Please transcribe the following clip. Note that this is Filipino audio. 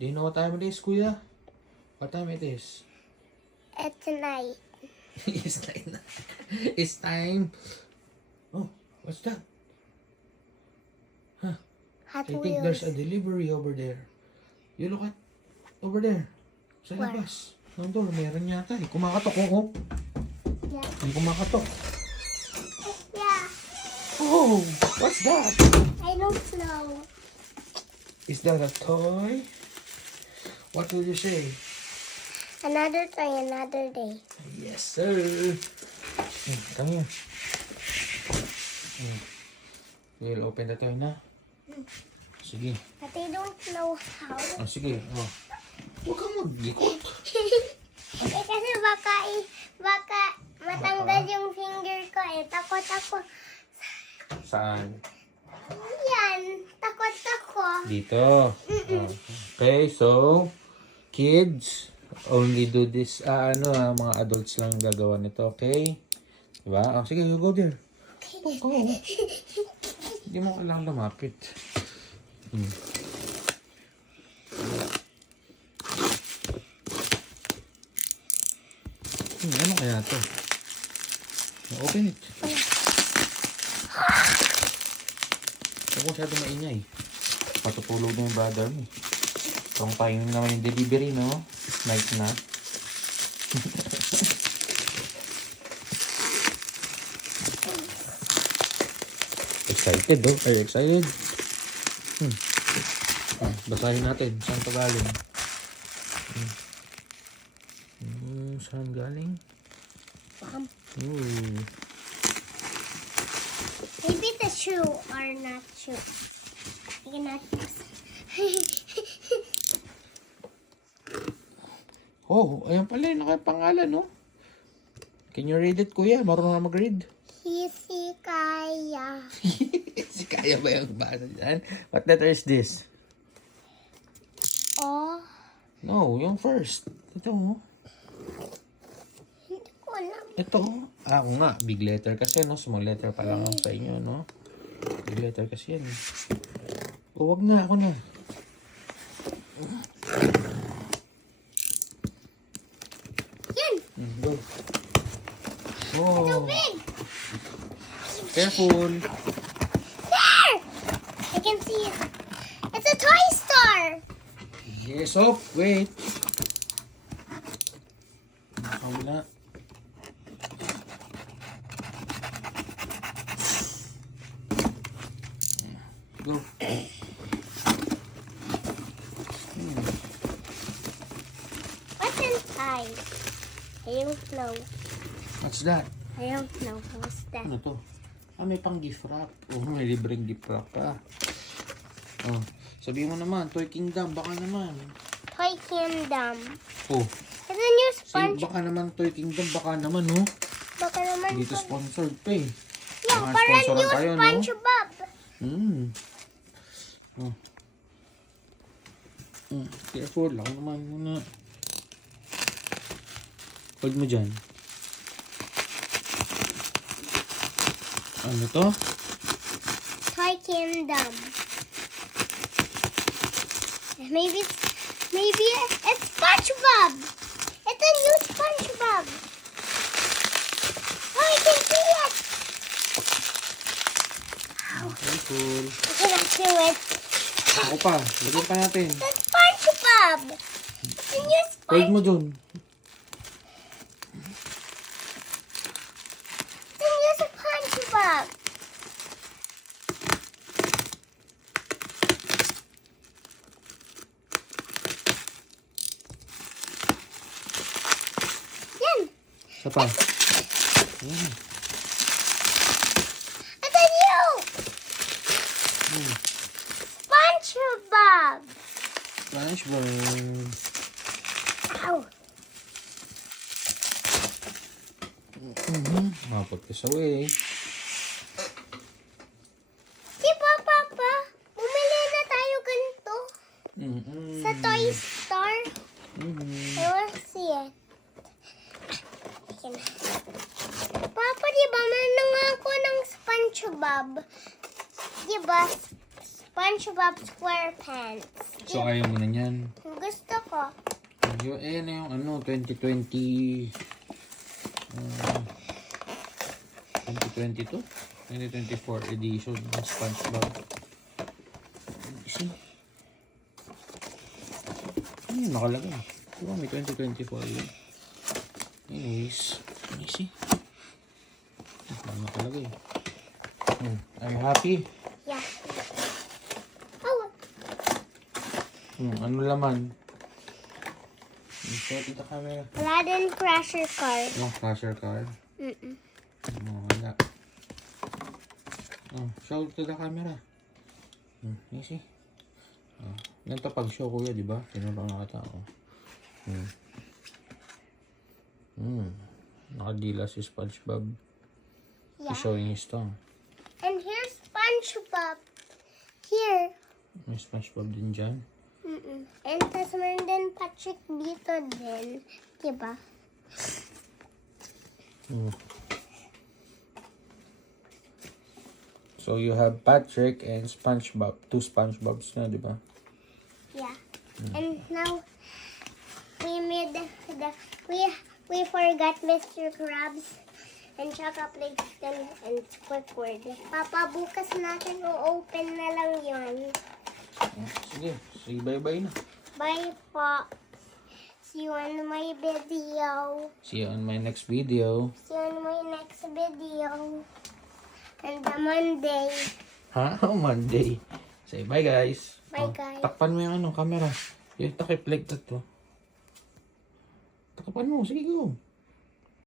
Do you know what time it is, Kuya? What time it is? It's night. It's like it's time. Oh, what's that? Huh? Hot I think there's a Wheels. delivery over there. You look at over there. Sa Where? labas. Ng door, meron yata eh. Kumakatok, oh. Yeah. May kumakatok. Yeah. Oh, what's that? I don't know. Is that a toy? What will you say? Another toy, another day. Yes, sir. Come here. We'll open the toy na. Sige. But I don't know how. Oh, sige. Oh. Huwag kang maglikot. Kasi baka matanggal yung finger ko eh. Takot ako. Saan? Yan. Takot ako. Dito. Oh. Okay, so kids only do this mga adults lang gagawa nito, okay? Diba? Oh, sige, you go there. Go. Hindi mo kailangan lumapit. Ano kaya to? Open it. Huwag masyado maingay. Patutulog na yung brother mo. Itong time naman yung delivery, no? Night na. Excited, oh. Are you excited? Basahin natin. Saan ito galing? Saan galing? Mom, Ooh. maybe the shoe or not shoe. I cannot use. Oh, ayan pala yung nakapangalan, no? Can you read it, kuya? Marunong na mag-read? Si Kaya. Si Kaya ba yung basa dyan? What letter is this? Oh, No, yung first. Ito, oh. hindi ko alam. Ito, oh. Ako nga, big letter kasi, no? Small letter pa lang sa inyo, no? Big letter kasi yan. O, wag na, ako na. Yan. Go. Oh, Big. careful. There! I can see it. It's a toy store. Yes, oh, wait. Wala. Go. What's inside? I don't know. What's that? I don't know. What's that? Ano to? Ah, may pang gift wrap. Oh, may libreng gift wrap pa. Oh, sabihin mo naman, Toy Kingdom, baka naman. Toy Kingdom. Oh, It's a new say, sponge. baka naman Toy Kingdom, baka naman, no? Baka naman. Dito sponsored pa eh. Yeah, Mga parang sponsoran new tayo, no? SpongeBob. Oh. Careful, ako naman muna. Hold mo dyan. Ano to? Toy Kingdom. Maybe it's SpongeBob. It's a new SpongeBob. Oh, I can see it. Careful. I cannot do it. Ako pa, lagyan pa natin. It's SpongeBob. It's a new Hold SpongeBob. mo dun. It's a new SpongeBob. Yan. Isa pa. Yan. It's a new SpongeBob. SpongeBob. Ow. Mapot ka sa way. Di ba, Papa? Bumili na tayo ganito sa toy store. I want to see it. Papa, di ba meron nga ako ng SpongeBob? Di ba? SpongeBob SquarePants. So ayaw mo na yan. Hindi. Pop. Ayan na yung ano, 2020... 2022? 2024 edition ng SpongeBob. See? Ano yun nakalagay? Diba may 2024 yun? Anyways, let me see. Ano nakalagay? Are you happy? Yeah. Oh, Ano laman? Show it to the camera. Aladdin Crasher Car. Oh, Crasher Car. Wala. Oh, show it to the camera. You see? Ganito pag show kuya, di ba? Tinuro na katao. Nakadila si SpongeBob. Yeah. He's showing his tongue. And here's SpongeBob. Here. May SpongeBob din dyan. And tas meron din Patrick dito din. Diba? So you have Patrick and SpongeBob. 2 SpongeBobs na, di ba? Yeah. And now we made we forgot Mr. Krabs and Chaka Plankton and Squidward. Papa, bukas natin o-open na lang yon. Sige. Sige, bye-bye na. Bye po. See you on my video. See you on my next video. See you on my next video. And the Monday. Ha? Monday. Say bye, guys. Bye, guys. Takpan mo yung camera. Yung takip like that, to. Takpan mo. Sige, go.